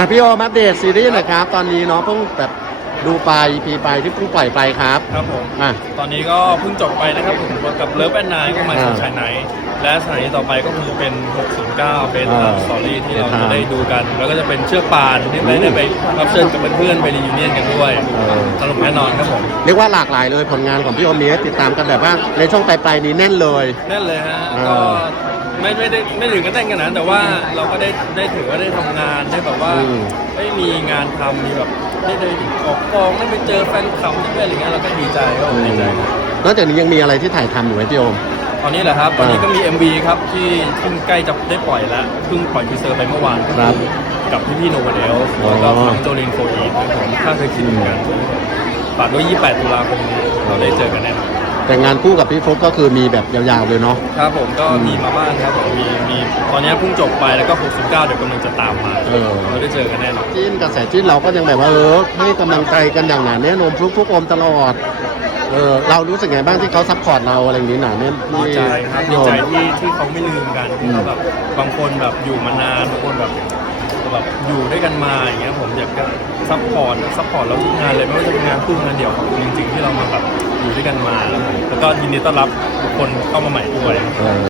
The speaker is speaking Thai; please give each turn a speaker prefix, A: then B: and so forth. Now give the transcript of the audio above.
A: อะพี่โอมาอัปเดตซีรีส์หน่อยครับ ตอนนี้เนาะเพิ่งแบบดูไป EP ไปที่เพิ่งปล่อยไปครับ
B: ครับผม
A: อะ
B: ตอนนี้ก็เพิ่งจบไปนะครับผมกับเลิฟแอนนายก็มา
A: อ่า
B: สัญชัยไนท์และสถานีต่อไปก็คงจะเป็น 609 เป็น
A: อ่า
B: สตอรี่ที่เรา
A: เป็นทาง
B: จะได้ดูกัน แล้วก็จะเป็นเชือกป่านที่ไม่ได้ไปรับเชิญกับเพื่อนๆไปรียูเนียนกันด้วย
A: เออ
B: สนุกแน่นอนครับผม
A: เรียกว่าหลากหลายเลยผลงานของพี่โอมีให้ติดตามกันแบบว่าในช่วงปลายๆนี้แน่นเลย
B: แน่นเลยฮะ
A: อ่า
B: ก็ ไม่ไม่ได้ไม่ถึงกันแต่งกันนะแต่ว่าเราก็ได้ได้ถือว่าได้ทำงานได้แบบว่าได้มีงานทำมีแบบได้ได้ออกกองได้ไปเจอแฟนคลับที่อะไรเงี้ยเราก็ดีใจก็ดีใจครับ
A: นอกจากนี้ยังมีอะไรที่ถ่ายทำอยู่ไหมพี่โอม
B: ตอนนี้แหละครับตอนนี้
A: อ่า
B: ก็มี MV ครับที่เพิ่งใกล้จะได้ปล่อยแล้วเพิ่งปล่อยทีเซอร์ไปเมื่อวานก็
A: ครับ
B: คือกับพี่พี่โนเวเดล
A: อ๋อ
B: แล้วก็น้องโจลินโฟอีฟนะครับผมถ้าเคยคิดเหมือนกันฝากด้วย 28 ตุลาคมนี้เราได้เจอกันแน่นอน
A: แต่งานคู่กับพี่ฟลุ๊กก็คือมีแบบยาวๆเลยเนาะ
B: ครับผมก็มีมาบ้างครับผมมีมีตอนนี้เพิ่งจบไปแล้วก็69เดี๋ยวกำลังจะตามมา
A: เออ
B: เราได้เจอกันแน่นอน
A: จิ้นกระแสจิ้นเราก็ยังแบบว่าเออให้กำลังใจกันอย่างหนาแน่นอนฟลุ๊กฟลุ๊กโอมตลอดเออเรารู้สึกไงบ้างที่เขาซัพพอร์ตเราอะไรอย่างนี้หนาแน่น
B: ดีใจครับดี
A: พี่โอม
B: ใจที่ที่เขาไม่ลืมกันที่เขาแบบบางคนแบบอยู่มานานบางคนแบบ แบบอยู่ด้วยกันมาอย่างเงี้ยผมอยากจะซัพพอร์ตซัพพอร์ตเราทุกงานเลยไม่ว่าจะเป็นงานคู่งานเดี่ยวขอบคุณจริงๆที่เรามาแบบอยู่ด้วยกันมาแล้วก็ยินดีต้อนรับทุกคนเข้ามาใหม่ด้วย